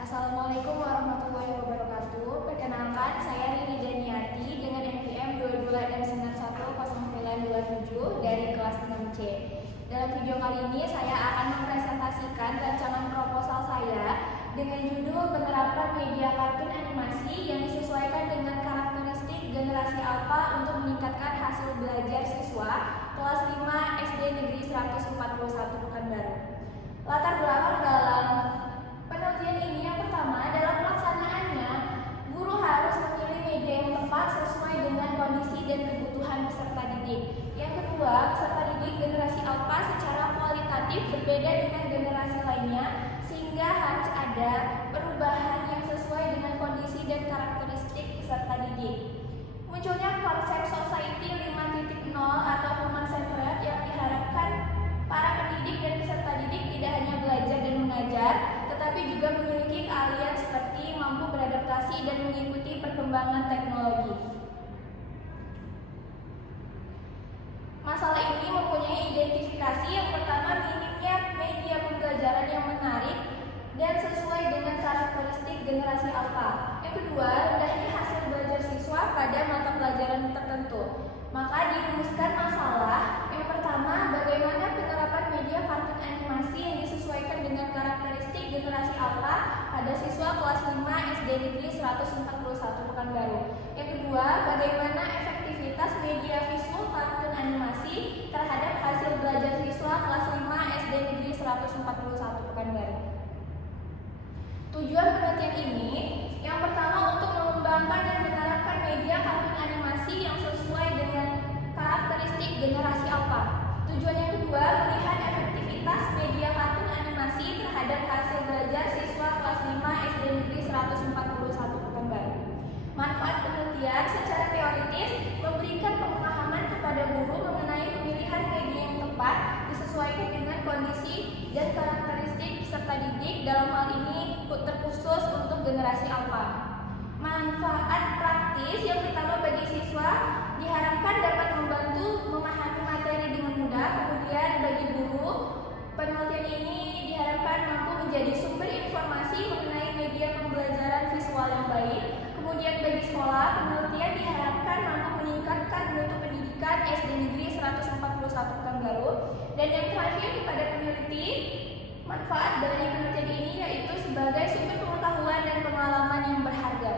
Assalamualaikum warahmatullahi wabarakatuh. Perkenalkan, saya Riri Daniati dengan NPM 22691097 dari kelas 6C. Dalam video kali ini saya akan mempresentasikan rancangan proposal saya dengan judul penerapan media kartun animasi yang disesuaikan dengan karakteristik generasi alpha untuk meningkatkan hasil belajar siswa kelas 5 SD Negeri 141 Pekanbaru. Latar belakang dalam penelitian ini yang pertama, dalam pelaksanaannya, guru harus memilih media yang tepat sesuai dengan kondisi dan kebutuhan peserta didik. Yang kedua, peserta didik generasi alpha secara kualitatif berbeda dengan generasi lainnya, sehingga harus ada perubahan yang sesuai dengan kondisi dan karakteristik peserta didik. Munculnya konsep society 5.0 atau human centered yang diharapkan para pendidik dan peserta didik tidak hanya belajar dan mengajar, tetapi juga memiliki keahlian seperti mampu beradaptasi dan mengikuti perkembangan teknologi. Masalah ini mempunyai identifikasi. Yang pertama, minimnya media pembelajaran yang menarik dan sesuai dengan karakteristik generasi alpha. Yang kedua, rendahnya hasil belajar siswa pada mata pelajaran tertentu. Maka dirumuskan masalah. Yang pertama, bagaimana penerapan media kartun animasi yang disesuaikan dengan karakteristik generasi alpha pada siswa kelas 5 SD Negeri 141 Pekanbaru. Yang kedua, bagaimana efektivitas media visual kartun animasi terhadap hasil belajar siswa kelas 5 SD Negeri 141 Pekanbaru. Tujuan penelitian ini, yang pertama untuk mengembangkan dan menerapkan media kartun animasi yang sesuai dengan karakteristik generasi alpha. Tujuan yang kedua, melihat efektivitas media kartun animasi terhadap hasil belajar siswa kelas 5 SD Negeri 141 Pekanbaru. Manfaat penelitian secara teoritis memberikan pemahaman kepada guru mengenai pemilihan media yang tepat disesuaikan dengan kondisi dan karakteristik peserta didik, dalam hal ini terkhusus untuk generasi alpha. Manfaat praktis yang pertama, bagi siswa diharapkan dapat membantu memahami materi dengan mudah. Kemudian bagi guru, penelitian ini diharapkan mampu menjadi sumber informasi mengenai media pembelajaran visual yang baik. Kemudian bagi sekolah, penelitian diharapkan mampu meningkatkan mutu pendidikan SD Negeri 141 Pekanbaru. Dan yang terakhir, kepada peneliti, manfaat dari penelitian ini yaitu sebagai sumber pengetahuan dan pengalaman yang berharga.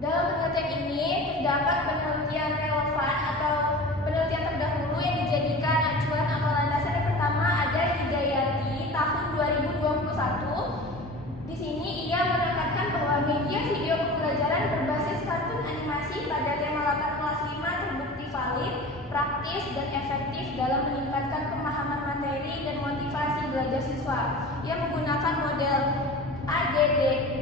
Dalam penelitian ini terdapat penelitian relevan atau penelitian terdahulu yang dijadikan acuan atau landasan. Yang pertama ada Hidayati tahun 2021. Di sini ia menekankan bahwa media video pembelajaran berbasis kartun animasi pada tema 8 kelas 5 terbukti valid, praktis, dan efektif dalam meningkatkan pemahaman materi dan motivasi belajar siswa. Ia menggunakan model ADDIE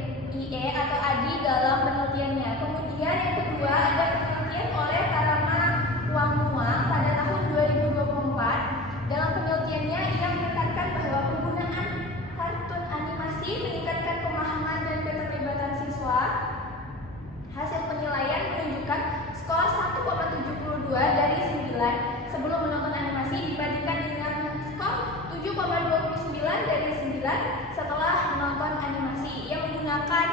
atau ADI dalam penelitiannya. Kemudian yang kedua ada penelitian oleh Karama Wangmua pada tahun 2024. Dalam penelitiannya ia menekankan bahwa penggunaan kartun animasi meningkatkan pemahaman dan keterlibatan siswa. Hasil penilaian menunjukkan skor 1,72 dari 9 sebelum menonton animasi dibandingkan dengan skor 7,29 dari 9 setelah menonton animasi. Ia menggunakan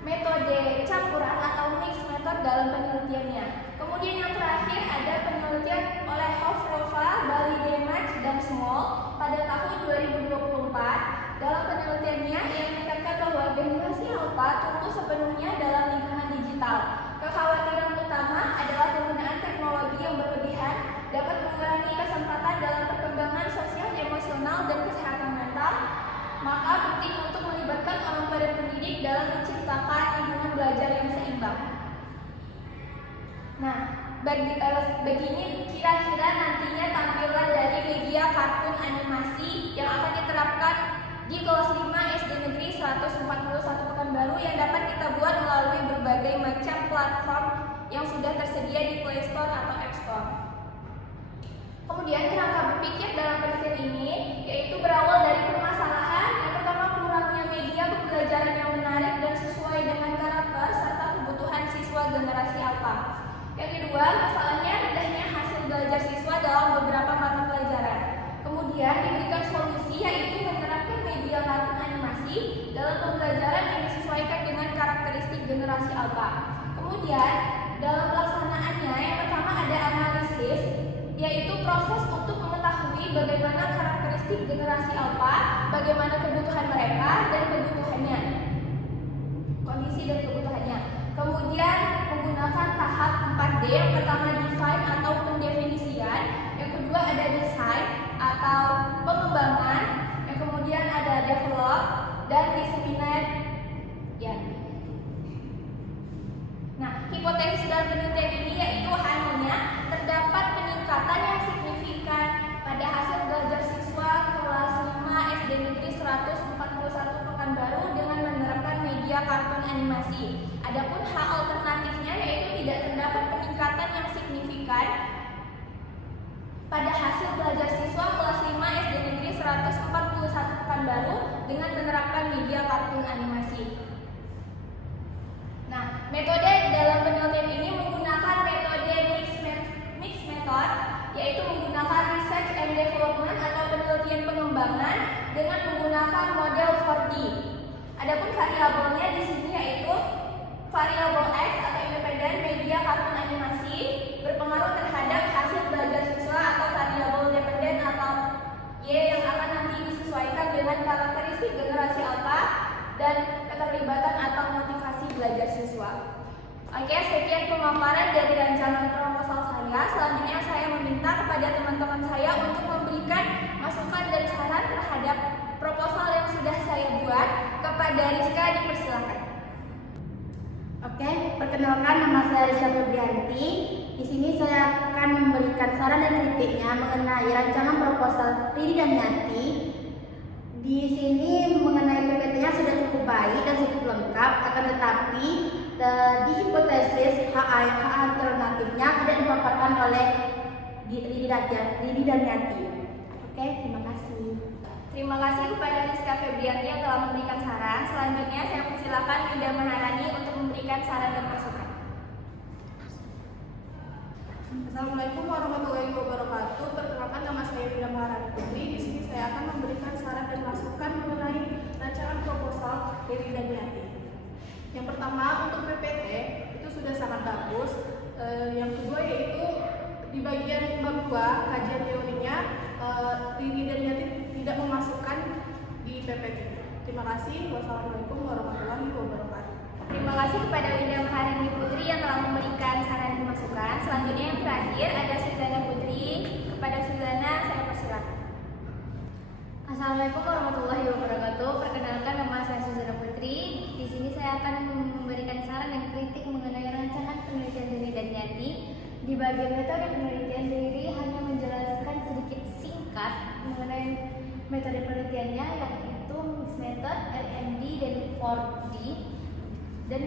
metode campuran atau mix method dalam penelitiannya. Kemudian yang terakhir ada penelitian oleh Hofrova, Bali Demaj, dan Small pada tahun 2024. Dalam penelitiannya ia menekankan bahwa generasi alpha tumbuh sepenuhnya dalam lingkungan digital. Kekhawatiran utama adalah penggunaan teknologi yang berlebihan dapat mengurangi kesempatan dalam perkembangan sosial, emosional, dan kesehatan mental. Maka penting untuk melibatkan orang tua dan pendidik dalam menciptakan lingkungan belajar yang seimbang. Nah, begini kira-kira nantinya tampilan dari media kartun animasi yang akan diterapkan di kelas 5 SD Negeri 141 Pekanbaru yang dapat kita buat melalui berbagai macam platform yang sudah tersedia di Play Store atau App Store. Kemudian kerangka berpikir dalam penelitian ini yaitu berawal dari permasalahan. Yang pertama, kurangnya media pembelajaran yang menarik dan sesuai dengan karakter serta kebutuhan siswa generasi alpha. Yang kedua, masalahnya rendahnya hasil belajar siswa dalam beberapa mata pelajaran. Kemudian diberikan solusi yaitu menerapkan media alfa. Kemudian dalam pelaksanaannya yang pertama ada analisis, yaitu proses untuk mengetahui bagaimana karakteristik generasi alfa, bagaimana kebutuhan mereka dan kebutuhannya, kondisi dan kebutuhannya. Kemudian menggunakan tahap 4D, yang pertama define atau pendefinisian, yang kedua ada design atau pengembangan, yang kemudian ada develop dan disseminate. Ya. Nah, hipotesis dalam penelitian ini yaitu hasilnya terdapat peningkatan yang signifikan pada hasil belajar siswa kelas 5 SD Negeri 141 Pekanbaru dengan menerapkan media kartun animasi. Adapun hal alternatifnya yaitu tidak terdapat peningkatan yang signifikan pada hasil belajar siswa kelas 5 SD Negeri 141 Pekanbaru dengan menerapkan media kartun animasi. Nah, metode dalam penelitian ini menggunakan metode mixed method, yaitu menggunakan research and development atau penelitian pengembangan dengan menggunakan model 4D. Adapun variabelnya di sini yaitu variabel X atau independen media kartun animasi berpengaruh terhadap hasil belajar siswa, atau variabel dependen atau Y yang akan nanti disesuaikan dengan karakteristik generasi alfa dan keterlibatan atau motivasi belajar siswa. Oke, sekian pemaparan dari rancangan proposal saya. Selanjutnya saya meminta kepada teman-teman saya untuk memberikan masukan dan saran terhadap proposal yang sudah saya buat. Kepada Rizka dipersilakan. Oke, perkenalkan nama saya Rizka Febrianti. Di sini saya akan memberikan saran dan kritiknya mengenai rancangan proposal Ridi dan Yanti. Di sini mengenai PPT-nya sudah cukup baik dan cukup lengkap, akan tetapi di hipotesis hak alternatifnya tidak dipaparkan oleh Ridi dan Yanti. Oke, terima kasih. Terima kasih kepada Rizka Febrianti yang telah memberikan saran. Selanjutnya saya persilakan Yuda Maharani untuk memberikan saran dan masukan. Assalamualaikum warahmatullahi wabarakatuh. Perkenalkan, nama saya Yuda Maharani Putri. Di sini saya akan memberikan saran dan masukan mengenai rancangan proposal Ridi dan Yanti. Yang pertama, untuk PPT itu sudah sangat bagus. Yang kedua yaitu di bagian bab 2 kajian teorinya, Ridi dan Yanti tidak memasukkan di PPT. Terima kasih. Wassalamualaikum warahmatullahi wabarakatuh. Terima kasih kepada Yuda Maharani Putri yang telah memberikan saran dan masukan. Selanjutnya yang terakhir ada Suzana Putri. Kepada Suzana saya persilakan. Assalamualaikum warahmatullahi wabarakatuh. Perkenalkan, nama saya Suzana Putri. Di sini saya akan memberikan saran dan kritik mengenai rancangan penelitian Ridi dan Yanti. Di bagian metode penelitian, Ridi hanya menjelaskan sedikit singkat mengenai metode penelitiannya, yaitu mixed method, LMD, dan 4D. Dan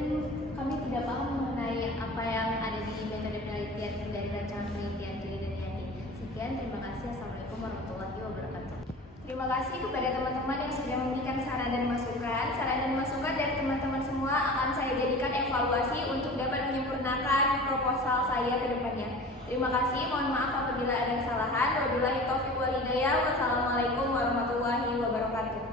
kami tidak paham mengenai apa yang ada di metode penelitian dari rancangan penelitian Ridi dan Yanti. Sekian, terima kasih. Assalamualaikum warahmatullahi wabarakatuh. Terima kasih kepada teman-teman yang sudah memberikan saran dan masukan. Saran dan masukan dari teman-teman semua akan saya jadikan evaluasi untuk dapat menyempurnakan proposal saya ke depannya. Terima kasih, mohon maaf apabila ada kesalahan. Wabillahi taufiq wal hidayah. Wassalamualaikum warahmatullahi wabarakatuh.